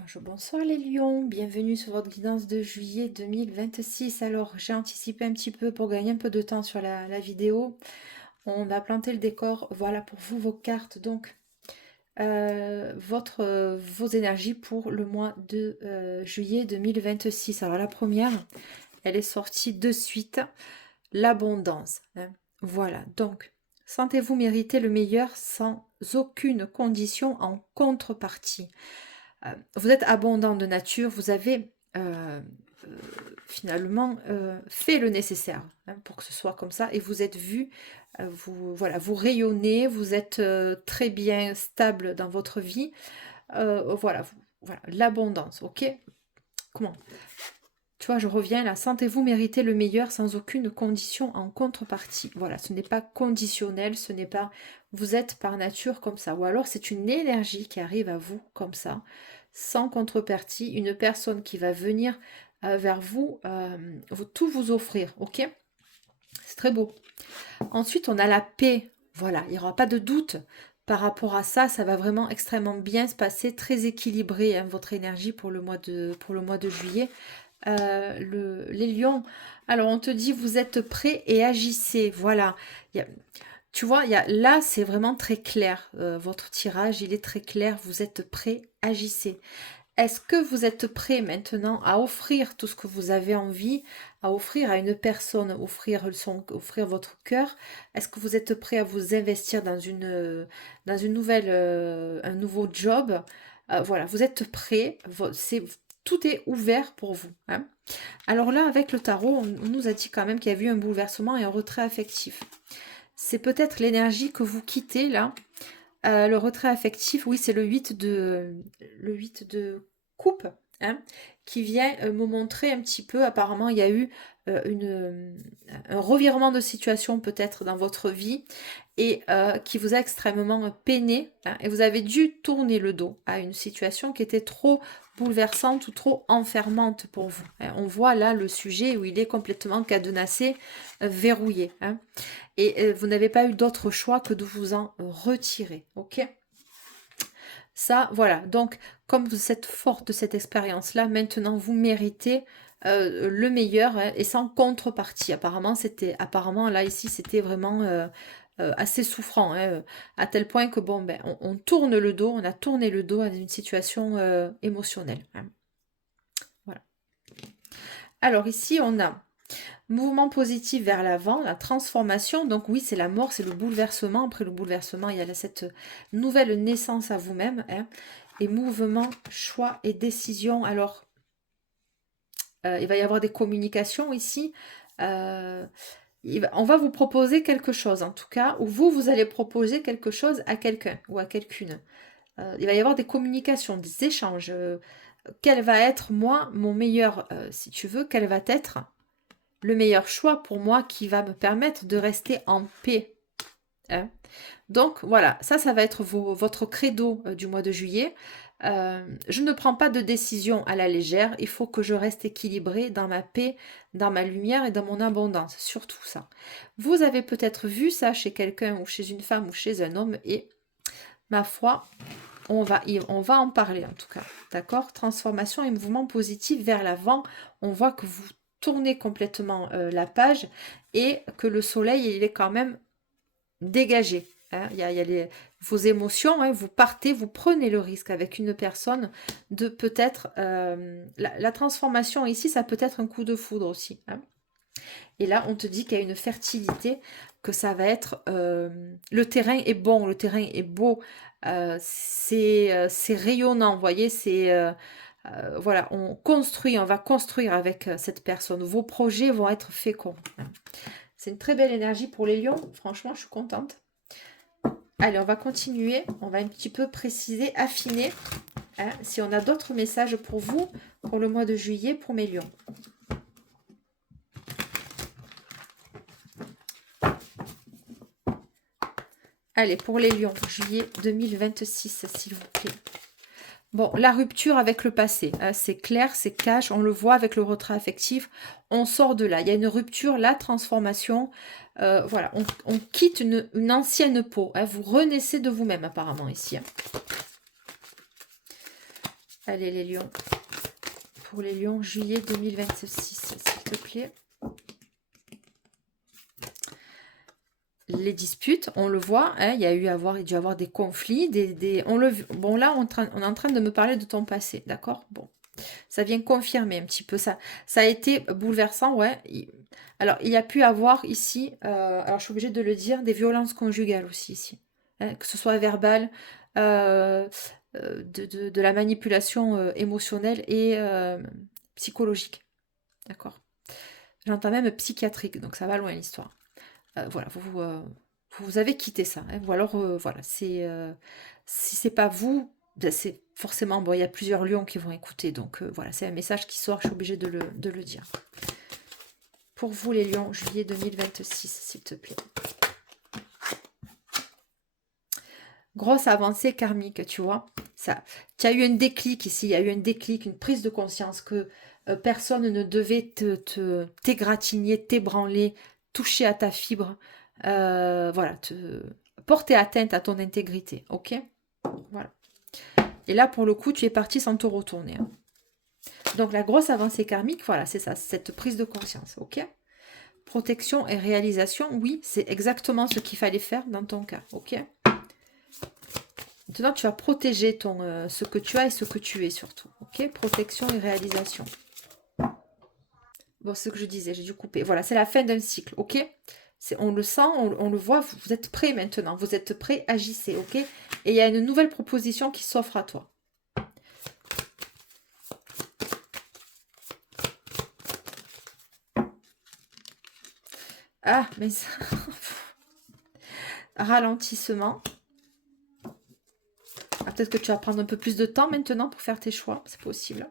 Bonjour, bonsoir les lions, bienvenue sur votre guidance de juillet 2026. Alors j'ai anticipé un petit peu pour gagner un peu de temps sur la vidéo. On va planter le décor, voilà pour vous vos cartes, donc vos énergies pour le mois de juillet 2026. Alors la première, elle est sortie de suite, l'abondance. Hein. Voilà, donc sentez-vous mériter le meilleur sans aucune condition en contrepartie. Vous êtes abondant de nature, vous avez finalement fait le nécessaire hein, pour que ce soit comme ça et vous êtes vu, voilà, vous rayonnez, vous êtes très bien stable dans votre vie, voilà, voilà l'abondance, ok. Comment tu vois, je reviens là, sentez-vous mériter le meilleur sans aucune condition en contrepartie. Voilà, ce n'est pas conditionnel, ce n'est pas vous êtes par nature comme ça. Ou alors c'est une énergie qui arrive à vous comme ça, sans contrepartie, une personne qui va venir vers vous, tout vous offrir, ok. C'est très beau. Ensuite, on a la paix. Voilà, il n'y aura pas de doute par rapport à ça. Ça va vraiment extrêmement bien se passer, très équilibré hein, votre énergie pour le mois de juillet. Les lions, alors on te dit vous êtes prêts et agissez, voilà. Tu vois, là c'est vraiment très clair, votre tirage il est très clair, vous êtes prêts, agissez. Est-ce que vous êtes prêt maintenant à offrir tout ce que vous avez envie, à offrir à une personne, offrir votre cœur? Est-ce que vous êtes prêt à vous investir dans une nouvelle, un nouveau job? Voilà, vous êtes prêt, tout est ouvert pour vous. Hein. Alors là, avec le tarot, on nous a dit quand même qu'il y a eu un bouleversement et un retrait affectif. C'est peut-être l'énergie que vous quittez là. Le retrait affectif, oui, c'est le 8 de coupe, hein, qui vient me montrer un petit peu, apparemment, il y a eu un revirement de situation peut-être dans votre vie et qui vous a extrêmement peiné, hein, et vous avez dû tourner le dos à une situation qui était trop bouleversante ou trop enfermante pour vous. Hein. On voit là le sujet où il est complètement cadenassé, verrouillé. Hein. Et vous n'avez pas eu d'autre choix que de vous en retirer, ok. Ça, voilà. Donc, comme vous êtes forte de cette expérience-là, maintenant, vous méritez le meilleur hein, et sans contrepartie. Apparemment, là, ici, c'était vraiment assez souffrant, hein, à tel point que, bon, ben, on tourne le dos, on a tourné le dos à une situation émotionnelle. Hein. Voilà. Alors, ici, on a mouvement positif vers l'avant, la transformation, donc oui, c'est la mort, c'est le bouleversement. Après le bouleversement, il y a cette nouvelle naissance à vous-même. Hein. Et mouvement, choix et décision. Alors, il va y avoir des communications ici. On va vous proposer quelque chose, en tout cas, ou vous allez proposer quelque chose à quelqu'un ou à quelqu'une. Il va y avoir des communications, des échanges. Quel va être, moi, mon meilleur, si tu veux, quel va être le meilleur choix pour moi qui va me permettre de rester en paix. Hein. Donc voilà, ça va être votre credo du mois de juillet. Je ne prends pas de décision à la légère, il faut que je reste équilibrée dans ma paix, dans ma lumière et dans mon abondance, surtout ça. Vous avez peut-être vu ça chez quelqu'un ou chez une femme ou chez un homme et ma foi, on va en parler en tout cas. D'accord. Transformation et mouvement positif vers l'avant. On voit que vous tournez complètement la page et que le soleil, il est quand même dégagé. Hein. Il y a vos émotions, hein, vous partez, vous prenez le risque avec une personne de peut-être... la transformation ici, ça peut être un coup de foudre aussi. Hein. Et là, on te dit qu'il y a une fertilité, que ça va être... le terrain est bon, le terrain est beau, c'est rayonnant, vous voyez, voilà, on va construire avec cette personne. Vos projets vont être féconds. C'est une très belle énergie pour les lions. Franchement, je suis contente. Allez, on va continuer. On va un petit peu préciser, affiner. Hein, si on a d'autres messages pour vous, pour le mois de juillet, pour mes lions. Allez, pour les lions, juillet 2026, s'il vous plaît. Bon, la rupture avec le passé, hein, c'est clair, c'est cash, on le voit avec le retrait affectif, on sort de là. Il y a une rupture, la transformation, voilà, on quitte une ancienne peau. Hein, vous renaissez de vous-même apparemment ici. Hein. Allez, les lions. Pour les lions, juillet 2026, s'il te plaît. Les disputes, on le voit, hein, il y a dû y avoir des conflits, bon là on est en train de me parler de ton passé, d'accord? Bon, ça vient confirmer un petit peu ça. Ça a été bouleversant, ouais. Alors il y a pu avoir ici, alors je suis obligée de le dire, des violences conjugales aussi ici, hein, que ce soit verbale, euh, de la manipulation émotionnelle et psychologique, d'accord? J'entends même psychiatrique, donc ça va loin l'histoire. Voilà, vous avez quitté ça, hein, ou alors voilà, si c'est pas vous, ben, c'est forcément, bon, il y a plusieurs lions qui vont écouter, donc voilà, c'est un message qui sort, je suis obligée de le dire. Pour vous les lions, juillet 2026, s'il te plaît. Grosse avancée karmique, tu vois, ça, tu as eu un déclic ici, il y a eu un déclic, une prise de conscience que personne ne devait t'égratigner, t'ébranler, toucher à ta fibre, voilà, porter atteinte à ton intégrité, ok? Voilà. Et là, pour le coup, tu es parti sans te retourner, hein. Donc, la grosse avancée karmique, voilà, c'est ça, cette prise de conscience, ok? Protection et réalisation, oui, c'est exactement ce qu'il fallait faire dans ton cas, ok? Maintenant, tu vas protéger ce que tu as et ce que tu es surtout, ok? Protection et réalisation. Bon, c'est ce que je disais, j'ai dû couper. Voilà, c'est la fin d'un cycle, ok? On le sent, on le voit, vous êtes prêts maintenant, vous êtes prêts, agissez, ok? Et il y a une nouvelle proposition qui s'offre à toi. Ah, mais ça... Ralentissement. Ah, peut-être que tu vas prendre un peu plus de temps maintenant pour faire tes choix, c'est possible.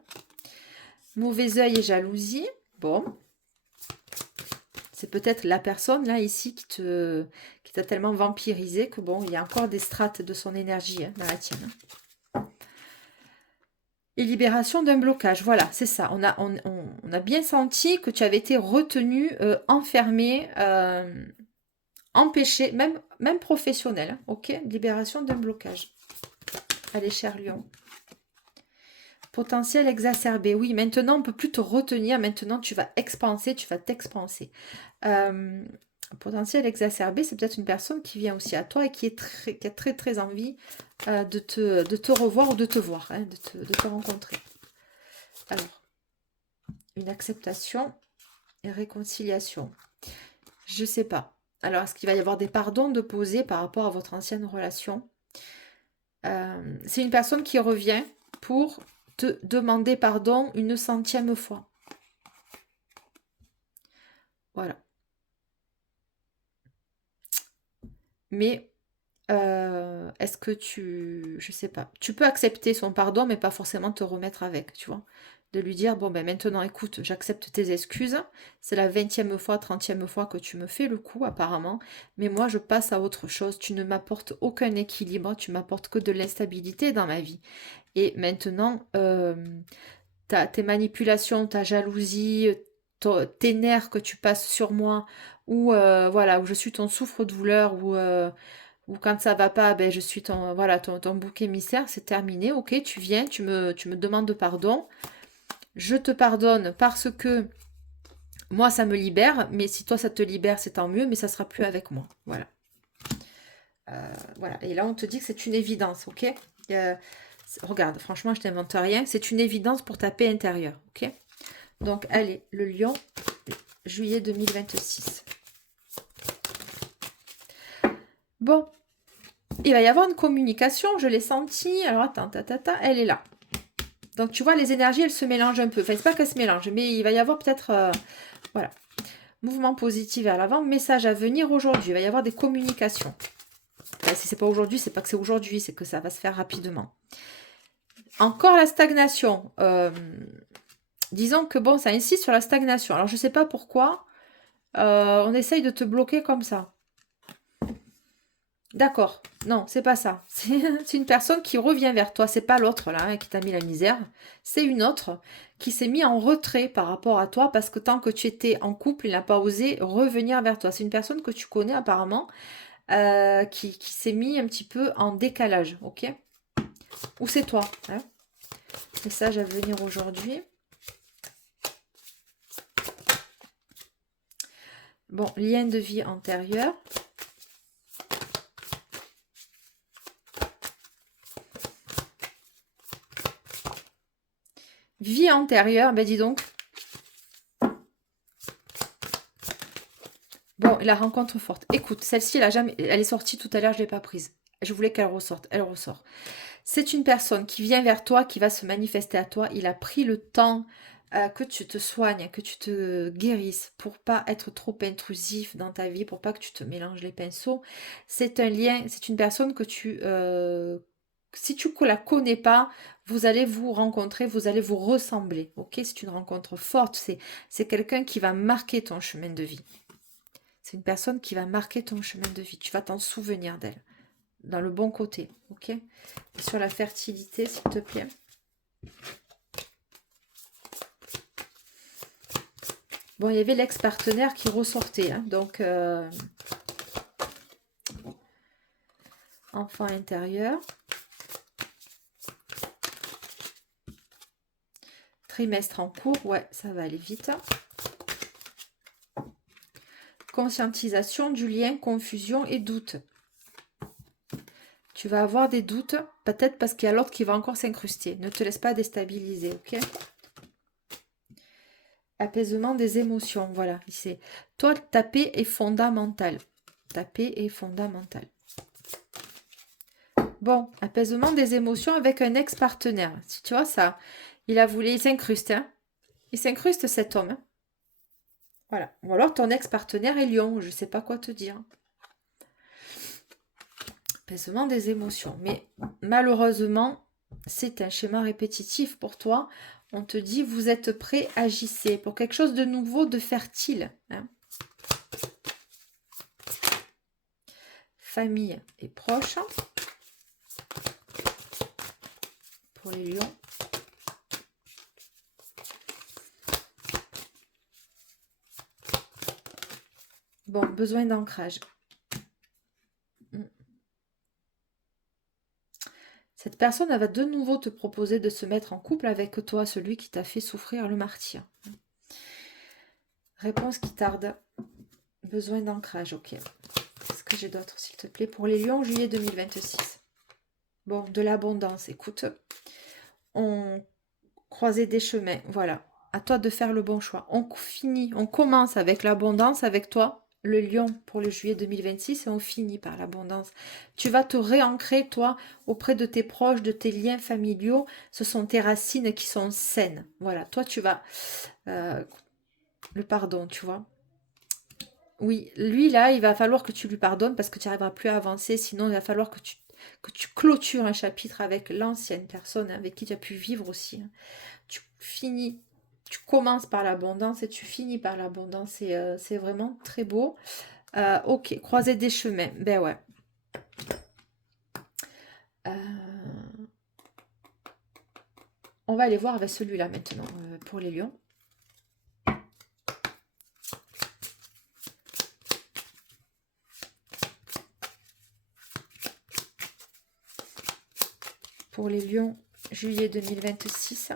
Mauvais œil et jalousie. Bon. C'est peut-être la personne, là, ici, qui t'a tellement vampirisé que, bon, il y a encore des strates de son énergie, hein, dans la tienne. Et libération d'un blocage, voilà, c'est ça. On a bien senti que tu avais été retenu, enfermé, empêché, même professionnel, hein, ok? Libération d'un blocage. Allez, cher lion. Potentiel exacerbé. Oui, maintenant, on ne peut plus te retenir. Maintenant, tu vas expanser, tu vas t'expanser. Potentiel exacerbé, c'est peut-être une personne qui vient aussi à toi et qui a très, très envie de te revoir ou de te voir, hein, de te rencontrer. Alors, une acceptation et réconciliation. Je ne sais pas. Alors, est-ce qu'il va y avoir des pardons de poser par rapport à votre ancienne relation? C'est une personne qui revient pour te demander pardon une 100e fois. Voilà. Mais est-ce que je sais pas. Tu peux accepter son pardon, mais pas forcément te remettre avec, tu vois. De lui dire, bon, ben maintenant, écoute, j'accepte tes excuses. C'est la 20e fois, 30e fois que tu me fais le coup, apparemment. Mais moi, je passe à autre chose. Tu ne m'apportes aucun équilibre. Tu m'apportes que de l'instabilité dans ma vie. Et maintenant, tes manipulations, ta jalousie, tes nerfs que tu passes sur moi, ou voilà, où je suis ton souffre-douleur, ou quand ça va pas, ben je suis ton bouc émissaire, c'est terminé, ok, tu viens, tu me demandes pardon, je te pardonne parce que moi ça me libère, mais si toi ça te libère, c'est tant mieux, mais ça sera plus avec moi, voilà. Voilà, et là on te dit que c'est une évidence, ok. Regarde, franchement je t'invente rien, c'est une évidence pour ta paix intérieure, ok. Donc allez, le lion, juillet 2026. Bon, il va y avoir une communication, je l'ai senti. Alors attends, elle est là. Donc tu vois, les énergies, elles se mélangent un peu. Enfin, c'est pas qu'elles se mélangent, mais il va y avoir peut-être... voilà. Mouvement positif vers l'avant, message à venir aujourd'hui. Il va y avoir des communications. Enfin, si c'est pas aujourd'hui, c'est pas que c'est aujourd'hui, c'est que ça va se faire rapidement. Encore la stagnation. Disons que bon, ça insiste sur la stagnation. Alors je sais pas pourquoi on essaye de te bloquer comme ça. D'accord, non, c'est pas ça. C'est une personne qui revient vers toi. C'est pas l'autre là, hein, qui t'a mis la misère. C'est une autre qui s'est mis en retrait par rapport à toi parce que tant que tu étais en couple, il n'a pas osé revenir vers toi. C'est une personne que tu connais apparemment qui s'est mis un petit peu en décalage, ok? Ou c'est toi, hein? Message à venir aujourd'hui. Bon, lien de vie antérieur. Vie antérieure, ben dis donc. Bon, la rencontre forte. Écoute, celle-ci, elle est sortie tout à l'heure, je ne l'ai pas prise. Je voulais qu'elle ressorte. Elle ressort. C'est une personne qui vient vers toi, qui va se manifester à toi. Il a pris le temps que tu te soignes, que tu te guérisses pour pas être trop intrusif dans ta vie, pour pas que tu te mélanges les pinceaux. C'est un lien, c'est une personne que si tu ne la connais pas, vous allez vous rencontrer, vous allez vous ressembler. Ok, c'est une rencontre forte. C'est quelqu'un qui va marquer ton chemin de vie. C'est une personne qui va marquer ton chemin de vie. Tu vas t'en souvenir d'elle. Dans le bon côté. Ok. Et sur la fertilité, s'il te plaît. Bon, il y avait l'ex-partenaire qui ressortait. Hein, donc, enfant intérieur. Trimestre en cours. Ouais, ça va aller vite. Conscientisation du lien, confusion et doute. Tu vas avoir des doutes, peut-être parce qu'il y a l'autre qui va encore s'incruster. Ne te laisse pas déstabiliser, ok? Apaisement des émotions, voilà. Toi, ta paix est fondamentale. Ta paix est fondamentale. Bon, apaisement des émotions avec un ex-partenaire. Si tu vois ça, il s'incruste, hein? Il s'incruste cet homme. Hein. Voilà. Ou alors ton ex-partenaire est lion, je ne sais pas quoi te dire. Apaisement des émotions. Mais malheureusement, c'est un schéma répétitif pour toi. On te dit, vous êtes prêt, agissez. Pour quelque chose de nouveau, de fertile. Hein. Famille et proches. Pour les lions. Bon, besoin d'ancrage. Cette personne, elle va de nouveau te proposer de se mettre en couple avec toi, celui qui t'a fait souffrir le martyr. Réponse qui tarde. Besoin d'ancrage, ok. Qu'est-ce que j'ai d'autre, s'il te plaît? Pour les lions, juillet 2026. Bon, de l'abondance, écoute. On croisait des chemins, voilà. À toi de faire le bon choix. On commence avec l'abondance avec toi, le lion, pour le juillet 2026, et on finit par l'abondance. Tu vas te réancrer, toi, auprès de tes proches, de tes liens familiaux. Ce sont tes racines qui sont saines. Voilà, toi, tu vas... le pardon, tu vois. Oui, lui, là, il va falloir que tu lui pardonnes parce que tu n'arriveras plus à avancer. Sinon, il va falloir que tu clôtures un chapitre avec l'ancienne personne avec qui tu as pu vivre aussi. Tu finis, tu commences par l'abondance et tu finis par l'abondance. C'est vraiment très beau. Ok, croiser des chemins. Ben ouais. On va aller voir avec celui-là maintenant pour les lions. Pour les lions, juillet 2026.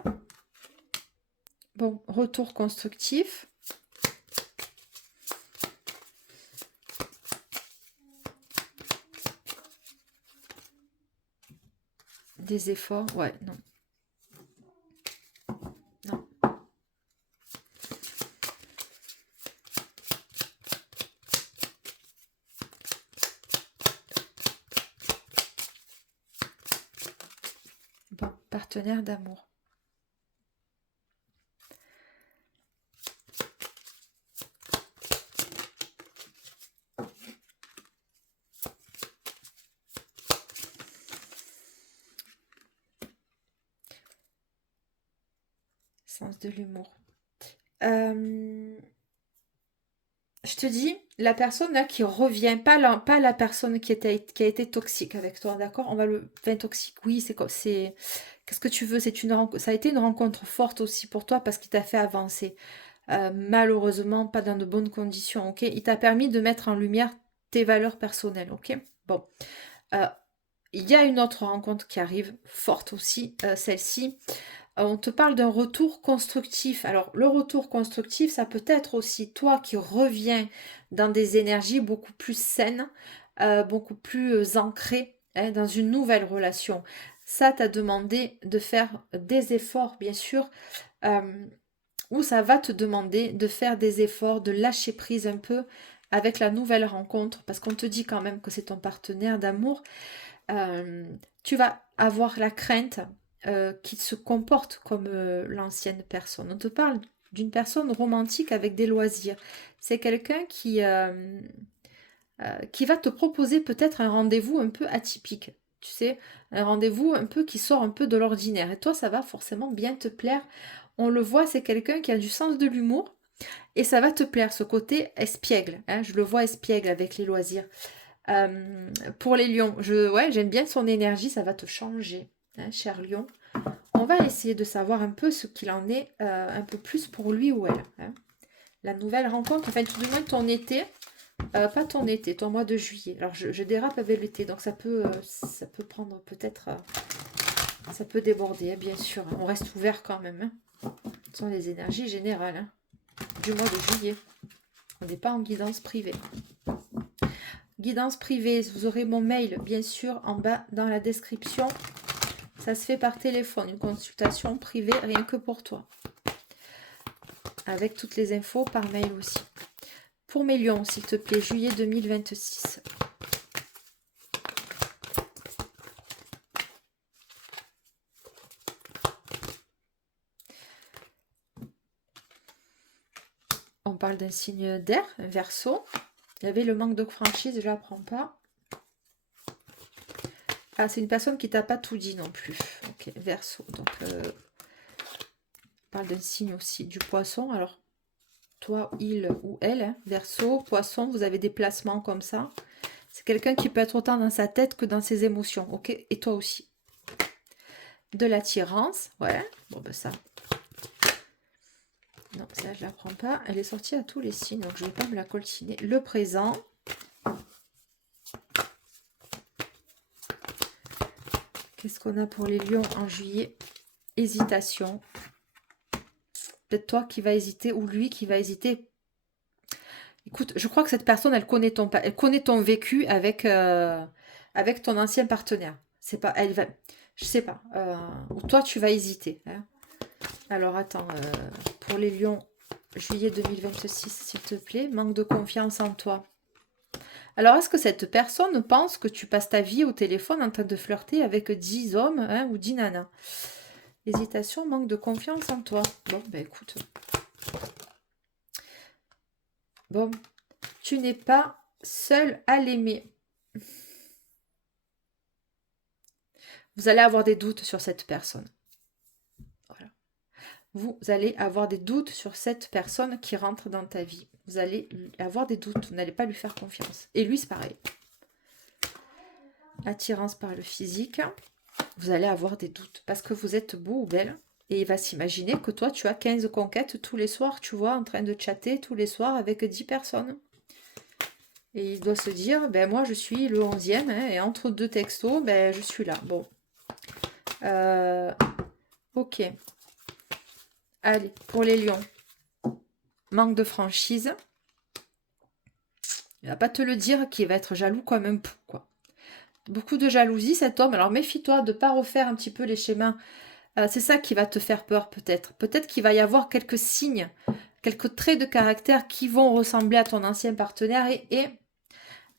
Bon, retour constructif. Des efforts, ouais, non. Non. Bon, partenaire d'amour. Sens de l'humour. Je te dis, la personne là qui revient, pas la personne qui a été toxique avec toi, d'accord? On va le... Enfin, toxique, oui, c'est quoi? Qu'est-ce que tu veux? Ça a été une rencontre forte aussi pour toi parce qu'il t'a fait avancer. Malheureusement, pas dans de bonnes conditions, ok? Il t'a permis de mettre en lumière tes valeurs personnelles, ok? Bon. il y a une autre rencontre qui arrive, forte aussi, celle-ci. On te parle d'un retour constructif. Alors, le retour constructif, ça peut être aussi toi qui reviens dans des énergies beaucoup plus saines, beaucoup plus ancrées, hein, dans une nouvelle relation. Ça t'a demandé de faire des efforts, bien sûr, ou ça va te demander de faire des efforts, de lâcher prise un peu avec la nouvelle rencontre, parce qu'on te dit quand même que c'est ton partenaire d'amour. Tu vas avoir la crainte qu'il se comporte comme l'ancienne personne. On te parle d'une personne romantique avec des loisirs. C'est quelqu'un qui va te proposer peut-être un rendez-vous un peu atypique. Tu sais, un rendez-vous un peu qui sort un peu de l'ordinaire. Et toi, ça va forcément bien te plaire. On le voit, c'est quelqu'un qui a du sens de l'humour. Et ça va te plaire, ce côté espiègle. Hein, je le vois espiègle avec les loisirs. Pour les lions, ouais, j'aime bien son énergie, ça va te changer, hein, cher lion. On va essayer de savoir un peu ce qu'il en est, un peu plus pour lui ou elle. Hein. La nouvelle rencontre, enfin tout du moins ton été, pas ton été, ton mois de juillet. Alors je dérape avec l'été, donc ça peut prendre peut-être, ça peut déborder, hein, bien sûr. Hein. On reste ouvert quand même. Hein. Ce sont les énergies générales hein, du mois de juillet. On n'est pas en guidance privée. Guidance privée, vous aurez mon mail, bien sûr, en bas dans la description. Ça se fait par téléphone, une consultation privée, rien que pour toi. Avec toutes les infos par mail aussi. Pour mes lions, s'il te plaît, juillet 2026. On parle d'un signe d'air, un Verseau. Il y avait le manque de franchise, je ne l'apprends pas. Ah, c'est une personne qui t'a pas tout dit non plus. Ok, Verseau. Donc, on parle d'un signe aussi du poisson. Alors, toi, il ou elle, hein, Verseau, poisson, vous avez des placements comme ça. C'est quelqu'un qui peut être autant dans sa tête que dans ses émotions. Ok, et toi aussi. De l'attirance, ouais. Bon, ben ça. Non, ça, je ne la prends pas. Elle est sortie à tous les signes, donc je ne vais pas me la coltiner. Le présent. Qu'est-ce qu'on a pour les lions en juillet? Hésitation. Peut-être toi qui vas hésiter ou lui qui va hésiter. Écoute, je crois que cette personne, elle connaît ton vécu avec ton ancien partenaire. C'est pas, elle va, je sais pas. Ou toi, tu vas hésiter. Hein. Alors, attends. Pour les lions, juillet 2026, s'il te plaît. Manque de confiance en toi. Alors, est-ce que cette personne pense que tu passes ta vie au téléphone en train de flirter avec 10 hommes hein, ou 10 nanas? Hésitation, manque de confiance en toi. Bon, ben écoute. Bon, tu n'es pas seul à l'aimer. Vous allez avoir des doutes sur cette personne. Voilà. Vous allez avoir des doutes sur cette personne qui rentre dans ta vie. Vous allez avoir des doutes. Vous n'allez pas lui faire confiance. Et lui, c'est pareil. Attirance par le physique. Vous allez avoir des doutes parce que vous êtes beau ou belle. Et il va s'imaginer que toi, tu as 15 conquêtes tous les soirs, tu vois, en train de chatter tous les soirs avec 10 personnes. Et il doit se dire, ben moi, je suis le 11e, hein, et entre deux textos, ben je suis là. Bon. Ok. Allez, pour les lions. Manque de franchise. Il va pas te le dire qu'il va être jaloux comme un pou, quoi. Beaucoup de jalousie, cet homme. Alors, méfie-toi de ne pas refaire un petit peu les schémas. C'est ça qui va te faire peur, peut-être. Peut-être qu'il va y avoir quelques signes, quelques traits de caractère qui vont ressembler à ton ancien partenaire. Et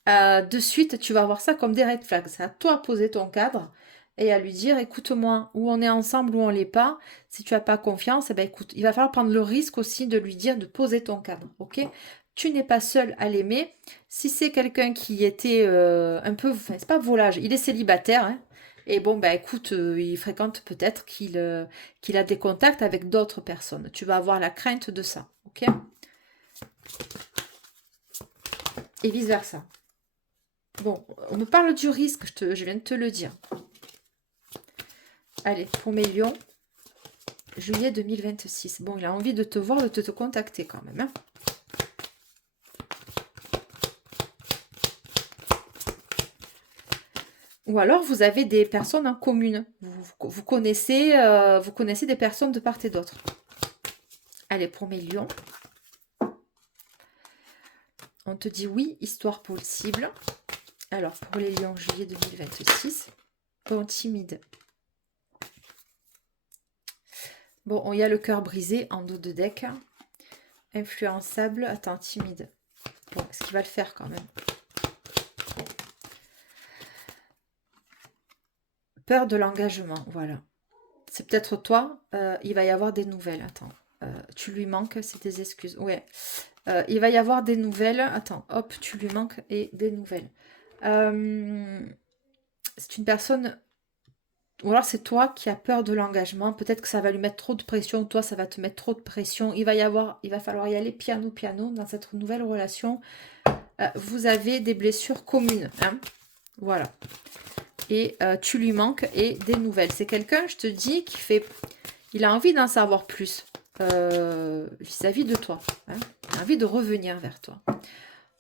de suite, tu vas voir ça comme des red flags. C'est à toi de poser ton cadre et à lui dire, écoute-moi, où on est ensemble, où on l'est pas. Si tu n'as pas confiance, eh ben, écoute, il va falloir prendre le risque aussi de lui dire de poser ton cadre, ok? Tu n'es pas seul à l'aimer. Si c'est quelqu'un qui était un peu, enfin, c'est pas volage, il est célibataire, hein, et bon, bah écoute, il fréquente peut-être qu'il a des contacts avec d'autres personnes. Tu vas avoir la crainte de ça, ok? Et vice-versa. Bon, on me parle du risque, je viens de te le dire. Allez, pour mes lions, juillet 2026. Bon, il a envie de te voir, de te contacter quand même. Hein. Ou alors vous avez des personnes en commune. Vous connaissez des personnes de part et d'autre. Allez, pour mes lions. On te dit oui, histoire possible. Alors, pour les lions, juillet 2026. Bon, timide. Bon, il y a le cœur brisé en dos de deck. Influençable. Attends, timide. Bon, est-ce qu'il va le faire quand même? Peur de l'engagement, voilà. C'est peut-être toi. Il va y avoir des nouvelles. Attends. Tu lui manques, c'est des excuses. Ouais. Il va y avoir des nouvelles. Attends, hop, tu lui manques et des nouvelles. C'est une personne, ou alors c'est toi qui as peur de l'engagement. Peut-être que ça va lui mettre trop de pression. Toi, ça va te mettre trop de pression. Il va falloir y aller piano, piano dans cette nouvelle relation. Vous avez des blessures communes. Hein, voilà. Et tu lui manques et des nouvelles. C'est quelqu'un, je te dis, il a envie d'en savoir plus vis-à-vis de toi. Hein. Il a envie de revenir vers toi.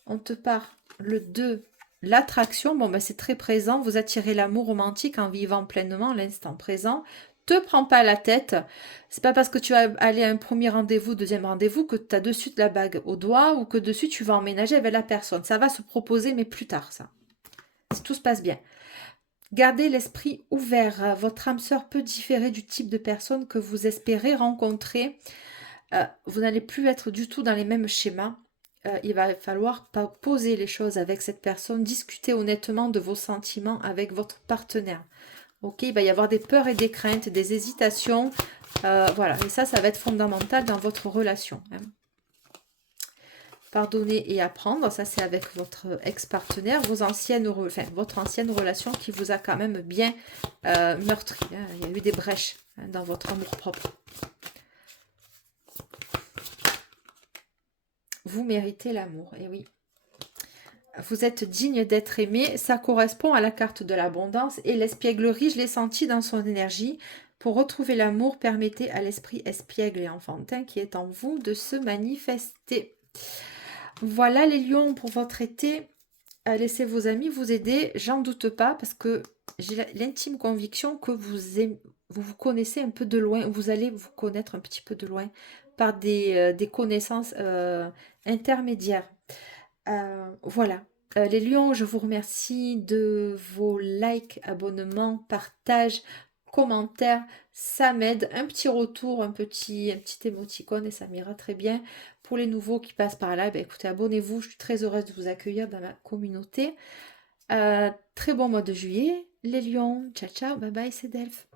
On te parle de l'attraction. Bon, ben, c'est très présent. Vous attirez l'amour romantique en vivant pleinement l'instant présent. Te prends pas la tête. C'est pas parce que tu vas aller à un premier rendez-vous, deuxième rendez-vous, que tu as de suite la bague au doigt ou que de suite tu vas emménager avec la personne. Ça va se proposer, mais plus tard, ça. Si tout se passe bien. Gardez l'esprit ouvert. Votre âme sœur peut différer du type de personne que vous espérez rencontrer. Vous n'allez plus être du tout dans les mêmes schémas. Il va falloir poser les choses avec cette personne, discuter honnêtement de vos sentiments avec votre partenaire. Ok, il va y avoir des peurs et des craintes, des hésitations. Voilà, et ça va être fondamental dans votre relation. Hein. Pardonner et apprendre, ça c'est avec votre ex-partenaire, votre ancienne relation qui vous a quand même bien meurtri. Hein. Il y a eu des brèches hein, dans votre amour-propre. Vous méritez l'amour, et oui. Vous êtes digne d'être aimé, ça correspond à la carte de l'abondance et l'espièglerie, je l'ai senti dans son énergie. Pour retrouver l'amour, permettez à l'esprit espiègle et enfantin qui est en vous de se manifester. Voilà les lions pour votre été. Laissez vos amis vous aider, j'en doute pas, parce que j'ai l'intime conviction que vous connaissez un peu de loin, vous allez vous connaître un petit peu de loin par des connaissances intermédiaires. Voilà. Les lions, je vous remercie de vos likes, abonnements, partages, commentaires. Ça m'aide. Un petit retour, un petit émoticône et ça m'ira très bien. Pour les nouveaux qui passent par là, écoutez, abonnez-vous. Je suis très heureuse de vous accueillir dans la communauté. Très bon mois de juillet. Les lions, ciao ciao, bye bye, c'est Delphes.